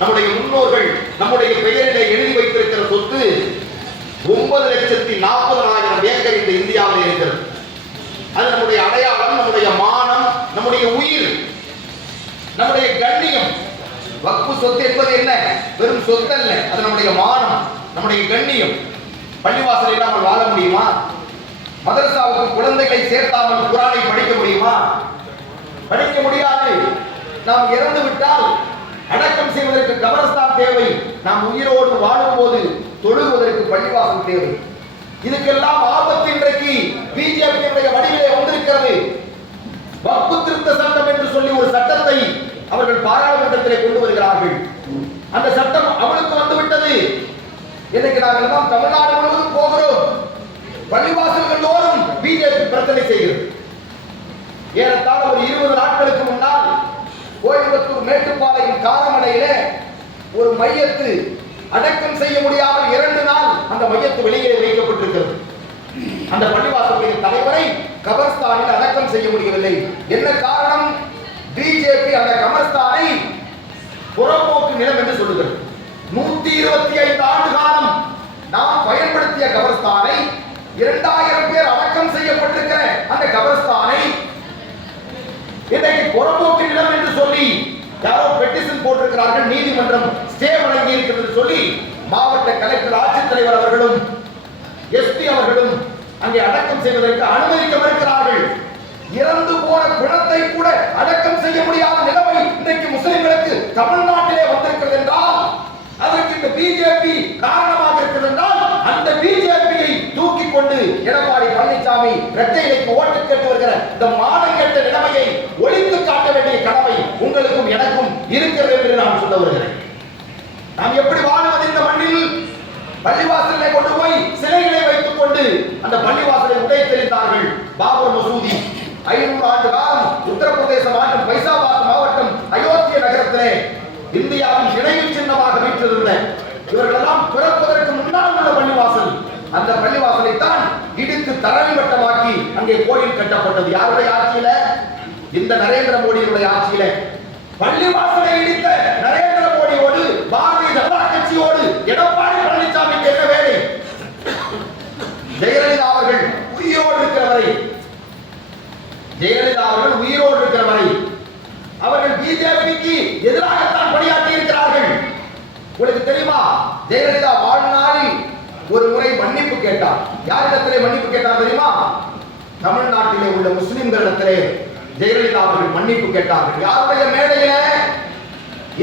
நம்முடைய முன்னோர்கள் நம்முடைய பெயரிலே எழுதி வைத்திருக்கிற சொத்து 9,40,000 ஏக்கர் இந்த இந்தியாவில் இருக்கிறது. அது நம்முடைய அடையாளம், நம்முடைய மானம், நம்முடைய உயிர், நம்முடைய கண்ணியம். வக்ஃபு சொத்து என்பது என்ன? வெறும் சொத்து அல்ல, அது நம்முடைய மானம், நம்முடைய கண்ணியம். பள்ளிவாசல் இல்லாமல் வாழ முடியுமா? மதரசாவுக்கு குழந்தைகளை சேர்த்தாமல் குர்ஆனை படிக்க முடியுமா? படிக்க முடியாது. நாம் இறந்து விட்டால் அடக்கம் செய்வதற்கு கபரஸ்தான் தேவை. நாம் உயிரோடு வாழும்போது தொழுவதற்கு பள்ளிவாசல் தேவை. இதுக்கெல்லாம் ஆபத்து இன்றைக்கு பிஜேபியுடைய வடிவிலே வந்திருக்கிறது. வக்ஃபு திருத்த சட்டம் என்று சொல்லி ஒரு சட்டத்தை அவர்கள் பாராளுமன்றத்திலே கொண்டு வருகிறார்கள். அந்த சட்டம் அமலுக்கு வந்துவிட்டது. இன்னைக்கு நாங்கள் எல்லாம் தமிழ்நாடு முழுவதும் போகிறோம். பள்ளிவாசல்கள் தோறும் பிஜேபி பிரச்சனை செய்கிறது. ஏறத்தாழ ஒரு 20 நாட்களுக்கு முன்னால் கோயம்புத்தூர் மேட்டுப்பாளையம் காரமடையிலே ஒரு மையத்து அடக்கம் செய்ய முடியாமல் 2 நாள் அந்த மையத்து வெளியே வைக்கப்பட்டிருக்கிறது. அந்த பள்ளிவாசலுடைய தலைவரை கபர்ஸ்தானில் அடக்கம் செய்ய முடியவில்லை. என்ன காரணம்? பிஜேபி அந்த கபர்ஸ்தானை புறம்போக்கு நிலம் என்று சொல்லுகிறது. 125 ஆண்டு காலம் நாம் பயன்படுத்திய கபர்ஸ்தானை, 2000 பேர் அடக்கம் செய்யப்பட்டிருக்கிற அந்த கபர்ஸ்தானை இன்றைக்கு புறம்போக்கு நிலம் என்று சொல்லி யாரோ பெட்டிஷன் போட்டிருக்கிறார்கள். நீதிமன்றம் ஸ்டே வழங்கி இருக்கிறது சொல்லி மாவட்ட கலெக்டர், ஆட்சித்தலைவர் அவர்களும் எஸ்பி அவர்களும் அங்கே அடக்கம் செய்வதற்கு அனுமதிக்க மறுக்கிறார்கள். இறந்து போன பிணத்தை கூட அடக்கம் செய்ய முடியாத நிலைமை இன்றைக்கு முஸ்லிம்களுக்கு தமிழ்நாட்டிலே வந்திருக்கிறது என்றால் அதற்கு இந்த பிஜேபி காரணமாக இருக்கிறது என்றால் அந்த பிஜேபியை தூக்கி கொண்டு எடப்பாடி பழனிசாமி இரட்டை இலைக்கு ஓட்டு கேட்டு வருகிற இந்த மானங்கெட்ட நிலைமையை ஒழித்து காட்ட வேண்டிய கடமை உங்களுக்கும் எனக்கும் இருக்கிறது என்று நான் சொல்ல வருகிறேன். நாம் எப்படி வாழ்வது இந்த மண்ணில்? பள்ளிவாசலை கொண்டு போய் சிலைகளை வைத்துக் கொண்டு அந்த பள்ளிவாசலை உடைத்தெறிந்தார்கள். பாபர் மசூதி 500 ஆண்டு காலம் உத்தரப்பிரதேச மாநிலம் பைசாபாத் மாவட்டம் அயோத்திய நகரத்திலே இந்தியாவின் இணைவு சின்னமாக வீற்றிருந்த இவர்களெல்லாம் பிறப்பதற்கு முன்னால் உள்ள பள்ளிவாசல். அந்த பள்ளிவாசலை தான் இடித்து தரைமட்டமாக்கி அங்கே கோயில் கட்டப்பட்டது. யாருடைய ஆட்சியில? இந்த நரேந்திர மோடியுடைய ஆட்சியில. பள்ளிவாசலை இடித்த நரேந்திர மோடியோடு பாரதிய ஜனதா கட்சியோடு எடப்பாடி பழனிசாமிக்கு என்ன வேலை? ஜெயலலிதா அவர்கள் உயிரோடு இருக்கிற வரை, ஜெயலலிதா அவர்கள் உயிரோடு இருக்கிற வரை அவர்கள் பிஜேபிக்கு எதிராகத்தான் பணியாற்றி இருக்கிறார்கள். உங்களுக்கு தெரியுமா? ஜெயலலிதா வாழ்நாளில் ஒரு முறை மன்னிப்பு கேட்டார். யாரிடத்திலே மன்னிப்பு கேட்டார் தெரியுமா? தமிழ்நாட்டிலே உள்ள முஸ்லிம்களிடத்திலே ஜெயலலிதா அவர்கள் மன்னிப்பு கேட்டார்கள். யாருடைய மேடையில?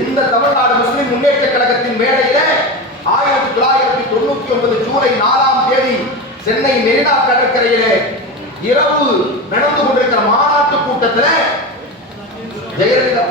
இந்த தமிழ்நாடு முஸ்லிம் முன்னேற்ற கழகத்தின் மேடையில 1999 ஜூலை 4ஆம் தேதி சென்னை மெரினா கடற்கரையிலே இரவு நடந்து கொண்டிருக்கிற மாநாட்டு கூட்டத்தில் ஜெயலலிதா